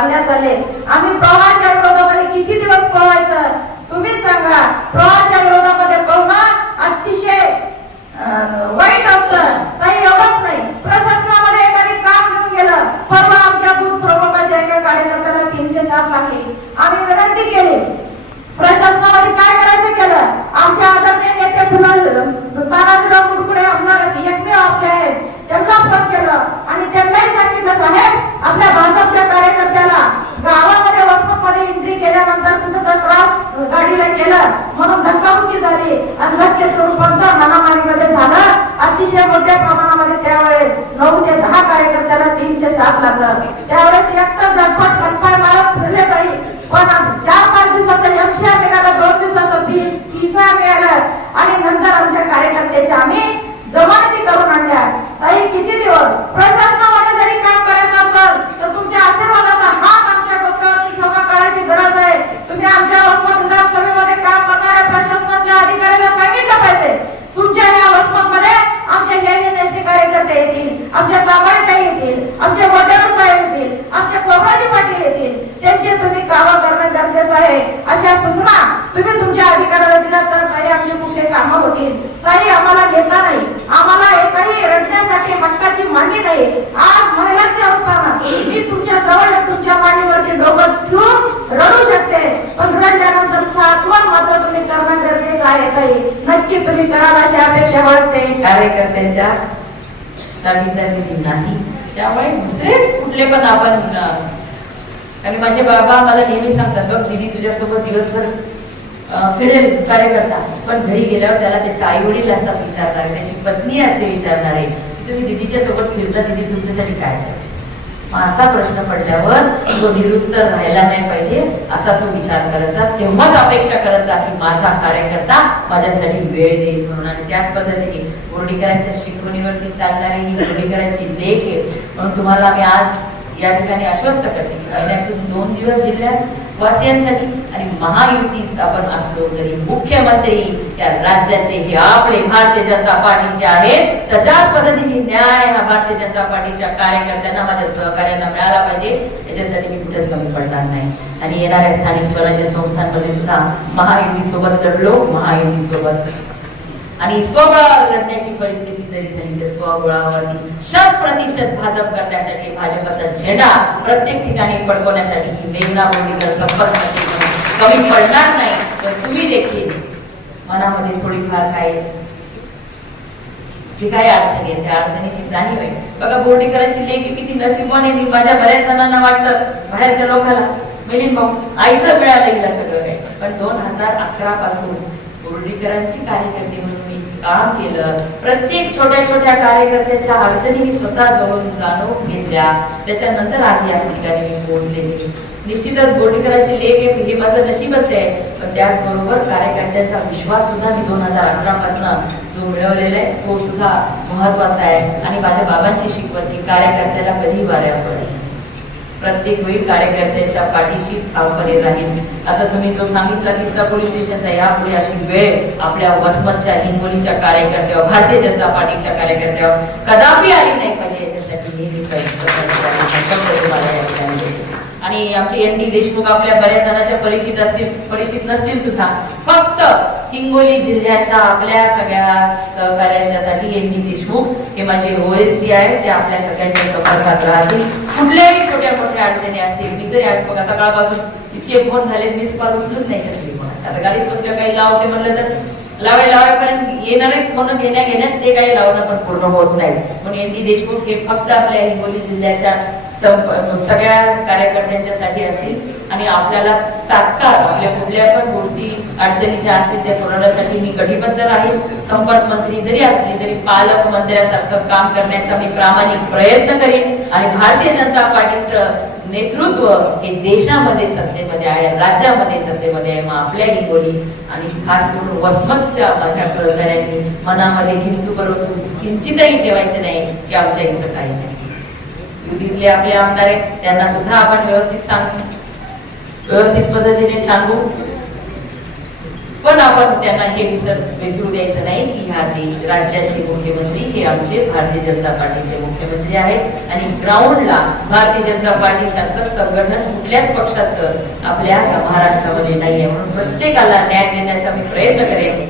चालले. आम्ही प्रवाहाच्या विरोधामध्ये किती दिवस पोहायचं? तुम्ही सांगा. प्रवाहाच्या विरोधामध्ये पळणं अतिशय अं, वाईट असतं काही एवढंच नाही प्रशासनामध्ये एखादी काम घेऊन गेलं परवा आमच्या दूध प्रमुखाच्या एका कार्यकर्त्याला तीनशे सात लागली आम्ही विनंती केली प्रशासनामध्ये काय करायचं केलं आमच्या आदरणीय नेते पुन्हा तानाजीराव मुरकुडे आमदार एकमेव आपले आहेत केलं. आणि त्यांनाही सांगितलं साहेब आपल्या भाजपच्या कार्यकर्त्याला गावामध्ये वसमतमध्ये एंट्री केल्यानंतर कुठं तर क्रॉस गाडीला केलं म्हणून धक्काबुक्की झाली. आणि धक्के स्वरूपांतर हाणामारीमध्ये झालं. अतिशय मोठ्या प्रमाणामध्ये त्यावेळेस नऊ ते दहा कार्यकर्त्याला तीनशे सात लागलं. त्यावेळेस एकटा झटपट हातपाय मारत फिरले तरी पण चार पाच दिवसाचं एमशीआर मिळाला दोन दिवसाचं बीस किसा मिळालं. आणि नंतर आमच्या कार्यकर्त्याचे आम्ही जमानती करून आणल्या ताई किती दिवस प्रशासनामध्ये जरी काम करायचं असेल तर तुमच्या आशीर्वादाचा हात आमच्या डोक्यावरती ठेवणं करायची गरज आहे तुम्ही आमच्या वसमत विधानसभेमध्ये काम करणाऱ्या प्रशासनाच्या अधिकाऱ्याला सांगितलं पाहिजे तुमच्या या वसमतमध्ये आमचे हे हे नेते कार्यकर्ते येतील आमच्या ताबाळताई येतील आमचे वडेर साहेब येतील आमचे कोबराजी पाटील येतील त्यांचे तुम्ही कामं करणं गरजेचं आहे अशा सूचना तुम्ही तुमच्या अधिकाऱ्याला दिला तर ताई आमचे कुठले काम होतील? ताई आम्हाला घेता नाही. आम्हाला एकही रडण्यासाठी हक्काची मांडी नाही. आज महिलांच्या रूपानं मी तुमच्या जवळ तुमच्या पाठीवरती डोकं ठेवून रडू शकते. पण रडल्यानंतर सातवा मात्र तुम्ही करणं गरजेचं आहे ताई. नक्की तुम्ही कराल अशी अपेक्षा वाटते कार्यकर्त्यांच्या नाही. त्यामुळे दुसरे कुठले पण आपण आणि माझे बाबा मला नेहमी सांगतात बघ दिदी तुझ्यासोबत दिवसभर अं, फिरेल कार्यकर्ता पण घरी गेल्यावर त्याला त्याचे आई वडील असतात विचारणारे त्याची पत्नी असते विचारणारे की तुम्ही दिदीच्या सोबत फिरता दिदी तुमच्यासाठी काय करते? असा प्रश्न पडल्यावर तो निरुत्तर राहायला नाही पाहिजे असा तो विचार करायचा. तेव्हाच अपेक्षा करायचा की माझा कार्यकर्ता माझ्यासाठी वेळ देईल म्हणून. आणि त्याच पद्धतीने बोर्डीकरांच्या शिकवणीवरती चालणारी ही बोर्डीकरांची लेख आहे. म्हणून तुम्हाला मी आज या ठिकाणी आश्वस्त करते की महिन्यातून दोन दिवस जिल्ह्यात वासियांसाठी आणि महायुतीत आपण असलो तरी मुख्यमंत्री या राज्याचे हे आपले भारतीय जनता पार्टीचे आहेत. तशाच पद्धतीने न्याय हा भारतीय जनता पार्टीच्या कार्यकर्त्यांना माझ्या सहकार्यांना मिळाला पाहिजे. याच्यासाठी मी कुठेच कमी पडणार नाही. आणि येणाऱ्या स्थानिक स्वराज्य संस्थांमध्ये सुद्धा महायुती सोबत लढलो महायुती सोबत. आणि स्वबळ लढण्याची परिस्थिती जरी झाली तर स्वबळावरती शत प्रतिशत भाजप करण्यासाठी भाजपचा झेंडा प्रत्येक ठिकाणी फडकवण्यासाठी वेगळा मेघना बोर्डीकर संपर्क कमी पडणार नाही तर तुम्ही देखील मनामध्ये थोडीफार काय जी काही अडचणी आहेत त्या अडचणीची जाणीव आहे. बघा बोर्डीकरांची लेखी किती नशिबाने मी माझ्या बऱ्याच जणांना वाटलं बाहेरच्या लोकांना मिलिंद भाऊ आईचं मिळालं गेलं सगळं काही. पण दोन हजार अकरा पासून बोर्डीकरांची कार्यकर्ते म्हणून काम केलं. प्रत्येक छोट्या छोट्या कार्यकर्त्याच्या अडचणी मी स्वतः जवळून जाणून घेतल्या. त्याच्यानंतर आज या ठिकाणी मी पोहोचलेली निश्चितच बोर्डीकरांची लेख आहे हे माझं नशीबच आहे. पण त्याचबरोबर कार्यकर्त्यांचा विश्वास सुद्धा मी दोन हजार अठरा पासून जो मिळवलेला आहे तो सुद्धा महत्त्वाचा आहे. आणि माझ्या बाबांची शिकवण की कार्यकर्त्याला कधी वाऱ्या पडेल प्रत्येक वेळी कार्यकर्त्याच्या पाठीशी ठामपणे राहील. आता तुम्ही जो सांगितला किस्सा पोलीस स्टेशनचा यापुढे अशी वेळ आपल्या वसमतच्या हिंगोलीच्या कार्यकर्त्यावर भारतीय जनता पार्टीच्या कार्यकर्त्यावर कदापि आली नाही पाहिजे. याच्यासाठी नेहमी प्रयत्न तुम्हाला आणि आमचे एन डी देशमुख आपल्या बऱ्याच जणांच्या परिचित असतील परिचित नसतील सुद्धा फक्त हिंगोली जिल्ह्याच्या आपल्या सगळ्या सहकार्यांच्यासाठी एम डी देशमुख हे माझे ओएसडी आहेत. ते आपल्या सगळ्यांच्या संपर्कात राहतील. कुठल्याही छोट्या मोठ्या अडचणी असतील मी तरी आज बघा सकाळपासून इतके फोन झाले मिस कॉल उचलूच नाही शकले कोणाचे. आता गाडीत बसल्या काही लावते म्हणलं तर लावाय लावायपर्यंत येणारे फोन घेण्या घेण्यात ते काही लावणं पण पूर्ण होत नाही. म्हणून एम डी देशमुख हे फक्त आपल्या हिंगोली जिल्ह्याच्या सगळ्या कार्यकर्त्यांच्यासाठी असतील. आणि आपल्याला तात्काळ आपल्या कुठल्या पण गोष्टी अडचणीच्या असतील त्या सोडवण्यासाठी मी कटिबद्ध राहील. संपर्क मंत्री जरी असली तरी पालक मंत्र्यासारखं काम करण्याचा मी प्रामाणिक प्रयत्न करेन. आणि भारतीय जनता पार्टीचं नेतृत्व हे देशामध्ये सत्तेमध्ये आहे राज्यामध्ये सत्तेमध्ये आहे मग आपल्या हिंगोली आणि खास करून वसमतच्या माझ्या सहकार्यांनी मनामध्ये हिंदू करून किंचितही ठेवायचं नाही की आमच्या इथं काही नाही. युतीतले आपले आमदार आहेत त्यांना सुद्धा आपण व्यवस्थित सांगू. व्यवस्थित पद्धतीने सांगू. पण आपण त्यांना हे विसर विसरू द्यायचं नाही की ह्या देश राज्याचे मुख्यमंत्री हे आमचे भारतीय जनता पार्टीचे मुख्यमंत्री आहेत. आणि ग्राउंडला भारतीय जनता पार्टी सारखं संघटन कुठल्याच पक्षाचं आपल्या या महाराष्ट्रामध्ये नाही आहे म्हणून प्रत्येकाला न्याय देण्याचा मी प्रयत्न करेन.